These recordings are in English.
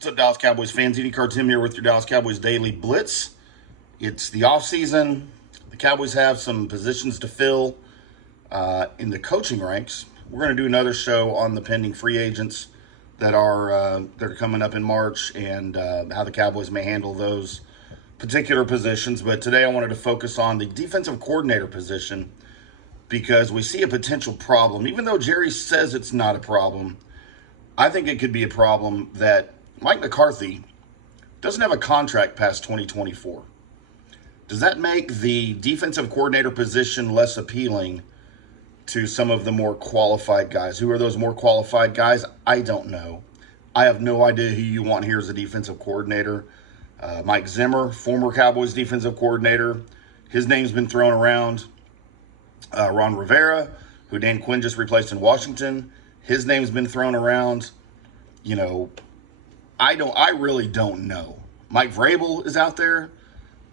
What's up, Dallas Cowboys fans? McCarthy's here with your Dallas Cowboys Daily Blitz. It's the offseason. The Cowboys have some positions to fill in the coaching ranks. We're going to do another show on the pending free agents that are coming up in March and how the Cowboys may handle those particular positions. But today I wanted to focus on the defensive coordinator position because we see a potential problem. Even though Jerry says it's not a problem, I think it could be a problem that Mike McCarthy doesn't have a contract past 2024. Does that make the defensive coordinator position less appealing to some of the more qualified guys? Who are those more qualified guys? I don't know. I have no idea who you want here as a defensive coordinator. Mike Zimmer, former Cowboys defensive coordinator. His name's been thrown around. Ron Rivera, who Dan Quinn just replaced in Washington. His name's been thrown around. You know, I really don't know. Mike Vrabel is out there.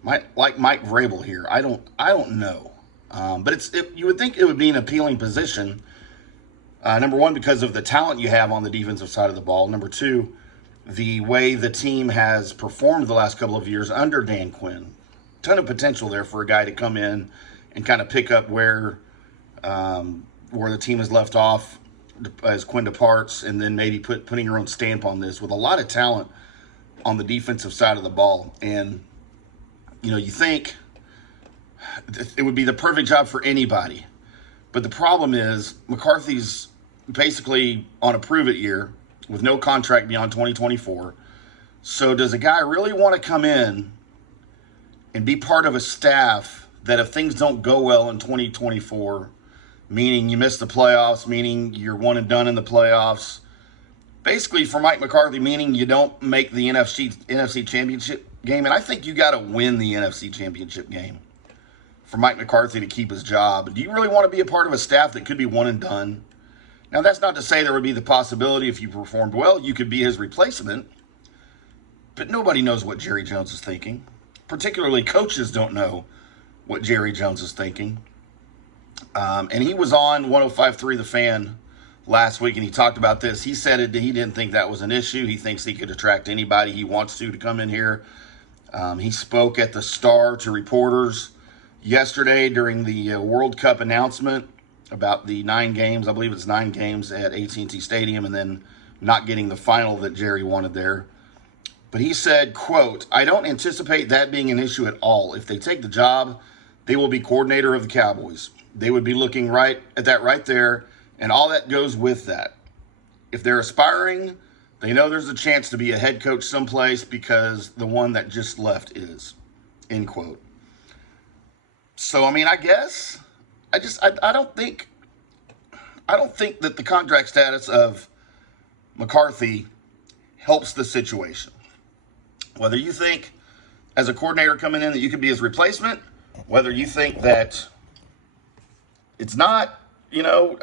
Like Mike Vrabel here. I don't know. But you would think it would be an appealing position. Number one, because of the talent you have on the defensive side of the ball. Number two, the way the team has performed the last couple of years under Dan Quinn. Ton of potential there for a guy to come in and kind of pick up where the team has left off as Quinn departs, and then maybe putting your own stamp on this with a lot of talent on the defensive side of the ball. And, you know, you think it would be the perfect job for anybody. But the problem is McCarthy's basically on a prove-it year with no contract beyond 2024. So does a guy really want to come in and be part of a staff that if things don't go well in 2024, meaning you miss the playoffs, meaning you're one and done in the playoffs, basically for Mike McCarthy, meaning you don't make the NFC championship game? And I think you got to win the NFC championship game for Mike McCarthy to keep his job. Do you really want to be a part of a staff that could be one and done? Now, that's not to say there would be the possibility if you performed well, you could be his replacement. But nobody knows what Jerry Jones is thinking. Particularly coaches don't know what Jerry Jones is thinking. And he was on 105.3 The Fan last week, and he talked about this. He said he didn't think that was an issue. He thinks he could attract anybody he wants to come in here. He spoke at the Star to reporters yesterday during the World Cup announcement about the 9 games. I believe it's 9 games at AT&T Stadium, and then not getting the final that Jerry wanted there. But he said, quote, "I don't anticipate that being an issue at all. If they take the job, they will be coordinator of the Cowboys. They would be looking right at that right there, and all that goes with that. If they're aspiring, they know there's a chance to be a head coach someplace because the one that just left is," end quote. So, I mean, I guess I don't think that the contract status of McCarthy helps the situation. Whether you think as a coordinator coming in that you could be his replacement, whether you think that it's not, you know,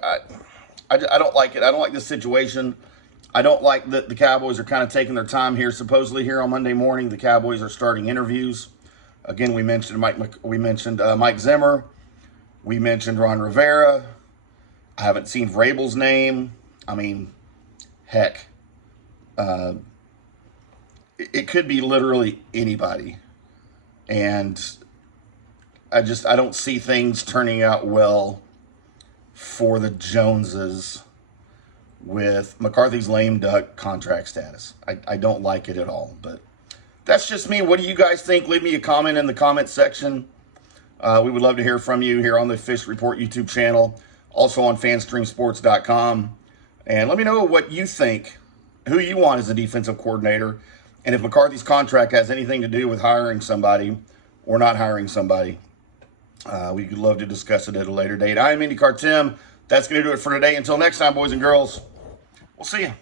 I don't like it. I don't like this situation. I don't like that the Cowboys are kind of taking their time here. Supposedly here on Monday morning, the Cowboys are starting interviews. Again, we mentioned Mike Zimmer. We mentioned Ron Rivera. I haven't seen Vrabel's name. I mean, heck, it could be literally anybody. And I don't see things turning out well for the Joneses with McCarthy's lame duck contract status. I don't like it at all, but that's just me. What do you guys think? Leave me a comment in the comment section. We would love to hear from you here on the Fish Report YouTube channel, also on fanstreamsports.com. And let me know what you think, who you want as a defensive coordinator, and if McCarthy's contract has anything to do with hiring somebody or not hiring somebody. We would love to discuss it at a later date. I'm McCarthy. That's going to do it for today. Until next time, boys and girls, we'll see you.